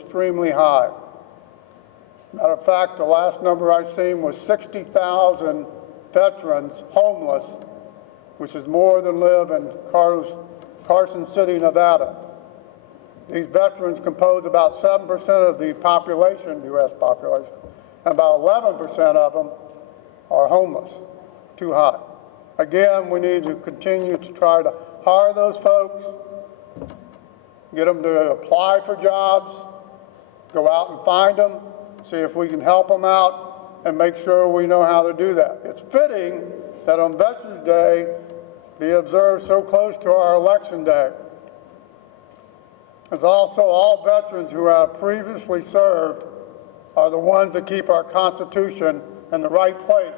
extremely high. Matter of fact, the last number I've seen was 60,000 veterans homeless, which is more than live in Carson City, Nevada. These veterans compose about 7% of the population, U.S. population, and about 11% of them are homeless, too high. Again, we need to continue to try to hire those folks, get them to apply for jobs, go out and find them, see if we can help them out, and make sure we know how to do that. It's fitting that on Veterans Day be observed so close to our election day. As also, all veterans who have previously served are the ones that keep our Constitution in the right place.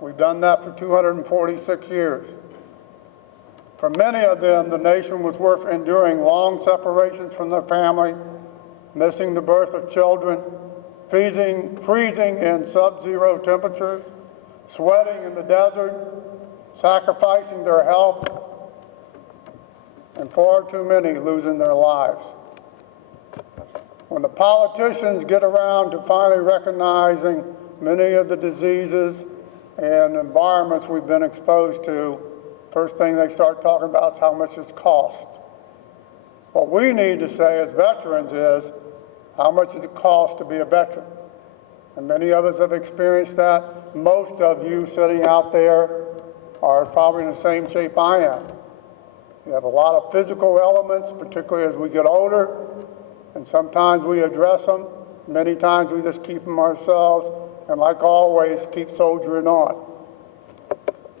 We've done that for 246 years. For many of them, the nation was worth enduring long separations from their family, missing the birth of children, freezing in sub-zero temperatures, sweating in the desert, sacrificing their health, and far too many losing their lives. When the politicians get around to finally recognizing many of the diseases and environments we've been exposed to, first thing they start talking about is how much it's cost. What we need to say as veterans is, how much does it cost to be a veteran? And many of us have experienced that. Most of you sitting out there are probably in the same shape I am. We have a lot of physical elements, particularly as we get older, and sometimes we address them. Many times we just keep them ourselves, and like always, keep soldiering on.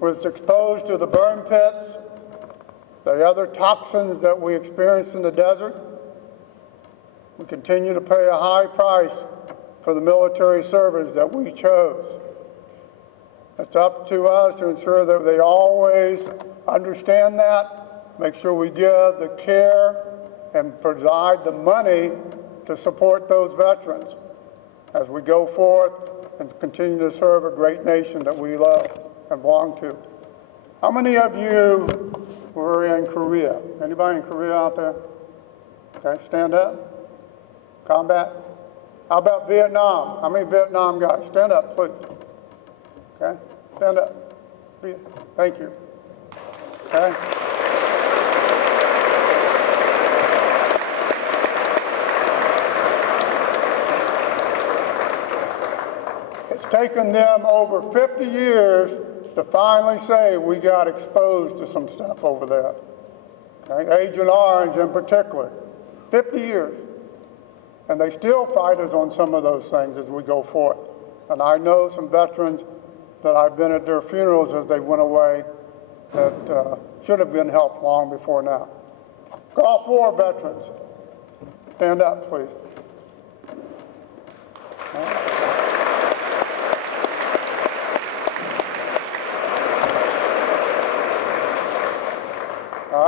We're exposed to the burn pits, the other toxins that we experience in the desert. We continue to pay a high price for the military service that we chose. It's up to us to ensure that they always understand that, make sure we give the care and provide the money to support those veterans as we go forth and continue to serve a great nation that we love and belong to. How many of you were in Korea? Anybody in Korea out there? Okay, stand up. Combat? How about Vietnam? How many Vietnam guys? Stand up, please. Okay, stand up. Thank you. Okay. It's taken them over 50 years to finally say we got exposed to some stuff over there. Okay? Agent Orange in particular. 50 years. And they still fight us on some of those things as we go forth. And I know some veterans that I've been at their funerals as they went away that should have been helped long before now. All 4 veterans. Stand up, please.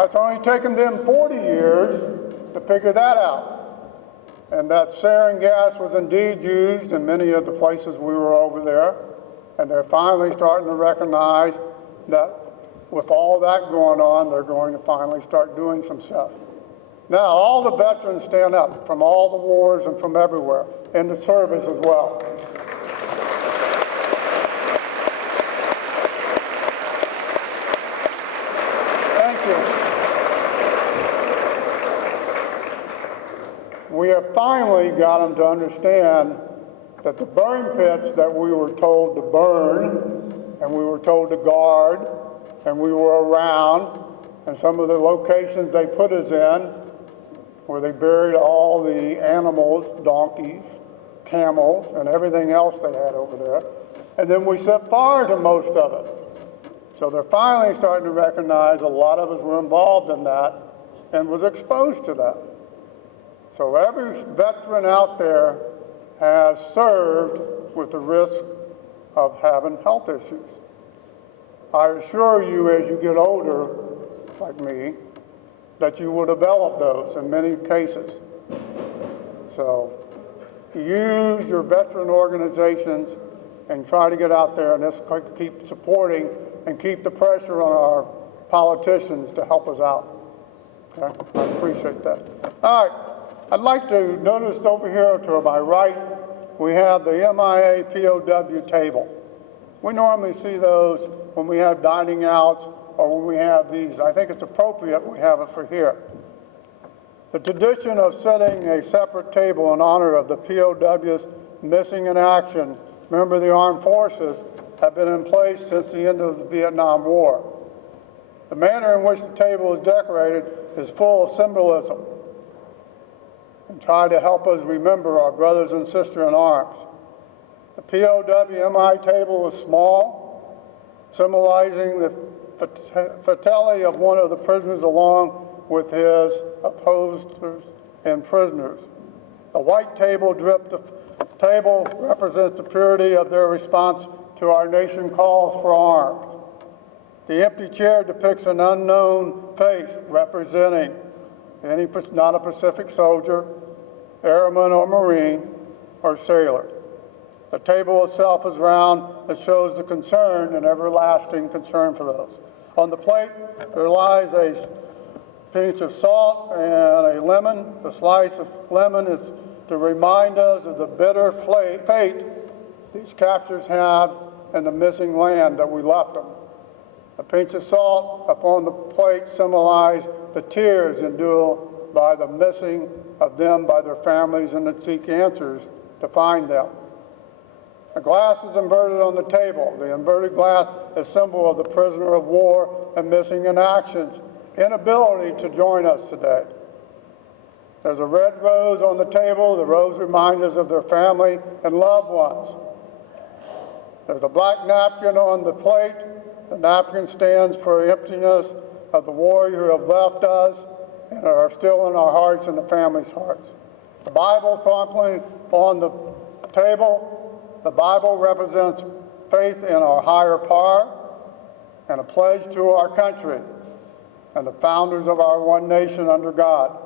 It's only taken them 40 years to figure that out. And that sarin gas was indeed used in many of the places we were over there. And they're finally starting to recognize that with all that going on, they're going to finally start doing some stuff. Now, all the veterans stand up from all the wars and from everywhere, in the service as well. Thank you. We have finally got them to understand that the burn pits that we were told to burn, and we were told to guard, and we were around, and some of the locations they put us in, where they buried all the animals, donkeys, camels, and everything else they had over there. And then we set fire to most of it. So they're finally starting to recognize a lot of us were involved in that and was exposed to that. So every veteran out there has served with the risk of having health issues. I assure you, as you get older, like me, that you will develop those in many cases. So use your veteran organizations and try to get out there and just keep supporting and keep the pressure on our politicians to help us out. Okay? I appreciate that. All right. I'd like to notice over here to my right, we have the MIA POW table. We normally see those when we have dining outs or when we have these. I think it's appropriate we have it for here. The tradition of setting a separate table in honor of the POWs missing in action, member of the armed forces, have been in place since the end of the Vietnam War. The manner in which the table is decorated is full of symbolism and try to help us remember our brothers and sisters in arms. The POW-MI table is small, symbolizing the fatality of one of the prisoners along with his opposers and prisoners. The white table table represents the purity of their response to our nation calls for arms. The empty chair depicts an unknown face representing not a Pacific soldier, airman or Marine, or sailor. The table itself is round. It shows the concern and everlasting concern for those. On the plate, there lies a pinch of salt and a lemon. The slice of lemon is to remind us of the bitter fate these captors have and the missing land that we left them. A pinch of salt upon the plate symbolizes the tears endured by the missing of them by their families and that seek answers to find them. The glass is inverted on the table. The inverted glass is a symbol of the prisoner of war and missing in action's inability to join us today. There's a red rose on the table. The rose reminds us of their family and loved ones. There's a black napkin on the plate. The napkin stands for emptiness of the warrior who have left us and are still in our hearts and the family's hearts. The Bible promptly on the table. The Bible represents faith in our higher power and a pledge to our country and the founders of our one nation under God.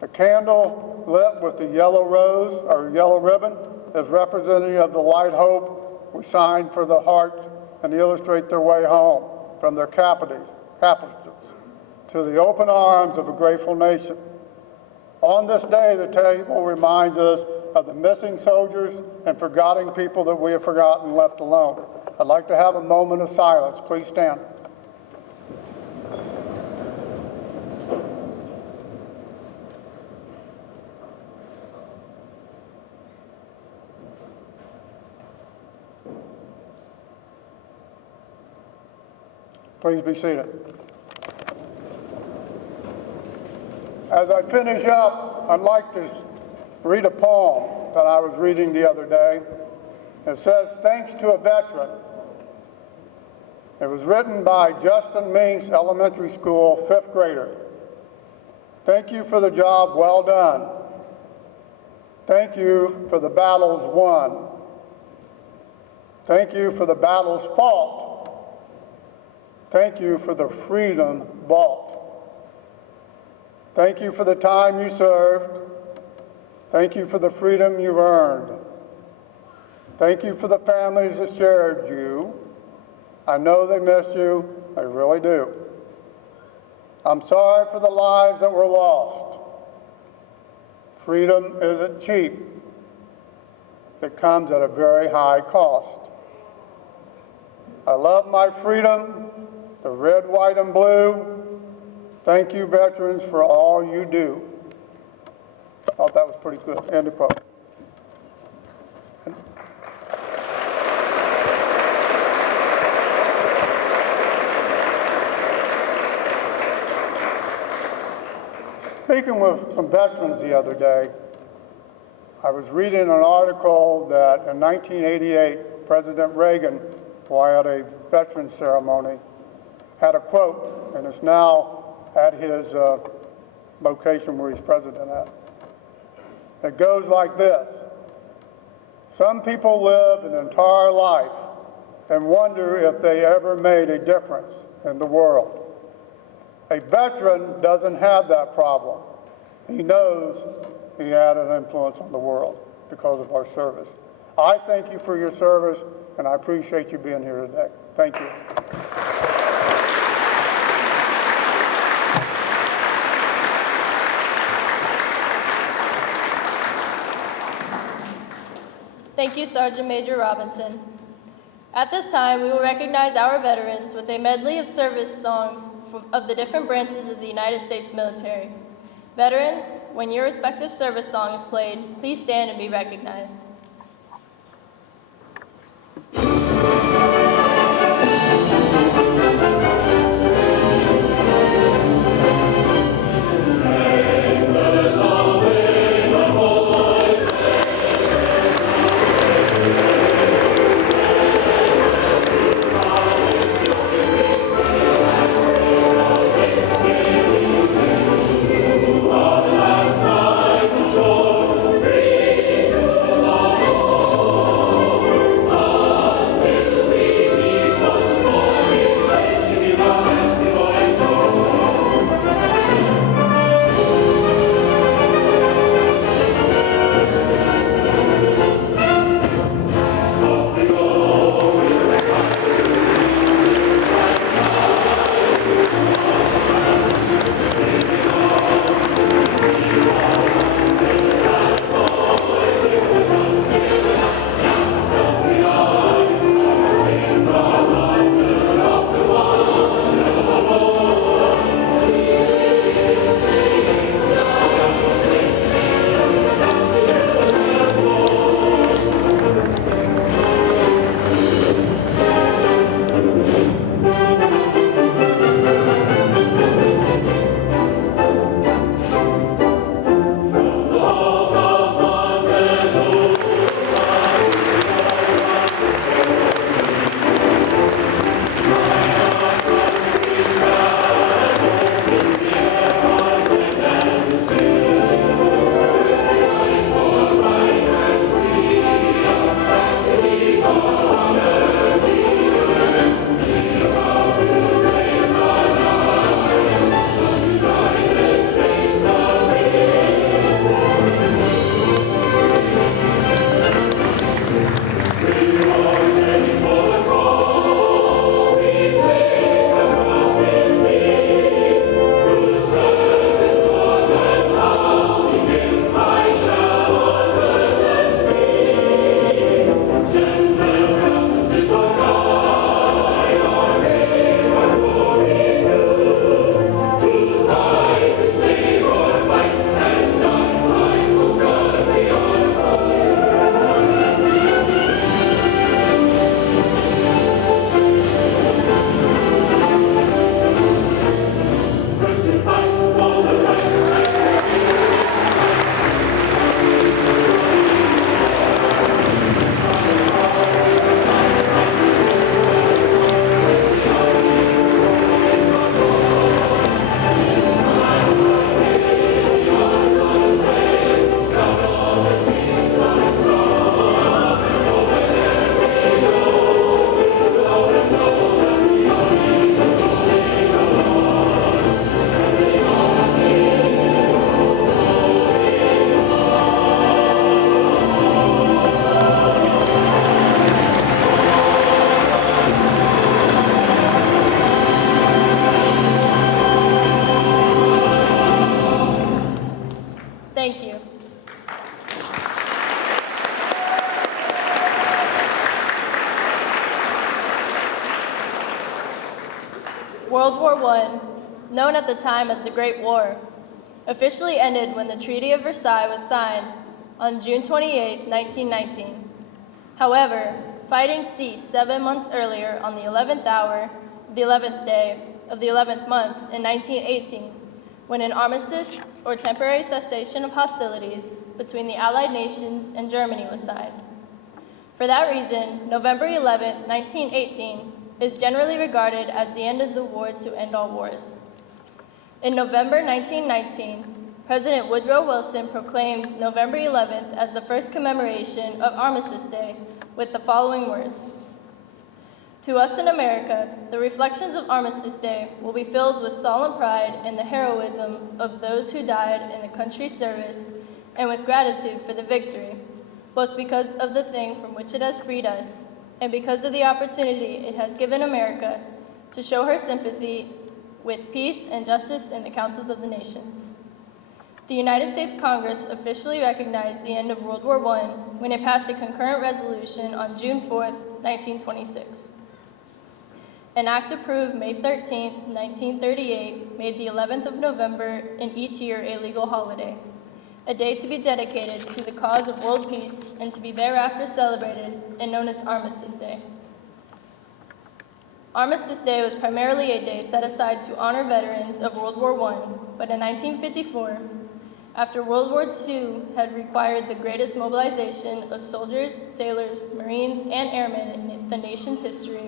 The candle lit with the yellow rose or yellow ribbon is representative of the light hope we shine for the heart and illustrate their way home from their captives to the open arms of a grateful nation. On this day, the table reminds us of the missing soldiers and forgotten people that we have forgotten and left alone. I'd like to have a moment of silence. Please stand. Please be seated. As I finish up, I'd like to read a poem that I was reading the other day. It says, "Thanks to a Veteran." It was written by Justin Minks, elementary school, 5th grader. Thank you for the job well done. Thank you for the battles won. Thank you for the battles fought. Thank you for the freedom bought. Thank you for the time you served. Thank you for the freedom you've earned. Thank you for the families that shared you. I know they miss you, they really do. I'm sorry for the lives that were lost. Freedom isn't cheap. It comes at a very high cost. I love my freedom, the red, white, and blue. Thank you, veterans, for all you do. I thought that was pretty good. End of quote. Speaking with some veterans the other day, I was reading an article that in 1988, President Reagan, while at a veterans ceremony, had a quote, and it's now at his location where he's president at. It goes like this: some people live an entire life and wonder if they ever made a difference in the world. A veteran doesn't have that problem. He knows he had an influence on the world because of our service. I thank you for your service, and I appreciate you being here today. Thank you. Thank you, Sergeant Major Robinson. At this time, we will recognize our veterans with a medley of service songs of the different branches of the United States military. Veterans, when your respective service song is played, please stand and be recognized. Thank you. World War I, known at the time as the Great War, officially ended when the Treaty of Versailles was signed on June 28, 1919. However, fighting ceased 7 months earlier on the 11th hour, the 11th day of the 11th month in 1918, when an armistice or temporary cessation of hostilities between the Allied nations and Germany was signed. For that reason, November 11, 1918 is generally regarded as the end of the war to end all wars. In November 1919, President Woodrow Wilson proclaimed November 11th as the first commemoration of Armistice Day with the following words: "To us in America, the reflections of Armistice Day will be filled with solemn pride in the heroism of those who died in the country's service and with gratitude for the victory, both because of the thing from which it has freed us and because of the opportunity it has given America to show her sympathy with peace and justice in the councils of the nations." The United States Congress officially recognized the end of World War I when it passed a concurrent resolution on June 4, 1926. An act approved May 13, 1938, made the 11th of November in each year a legal holiday, a day to be dedicated to the cause of world peace and to be thereafter celebrated and known as Armistice Day. Armistice Day was primarily a day set aside to honor veterans of World War I, but in 1954, after World War II had required the greatest mobilization of soldiers, sailors, Marines, and airmen in the nation's history,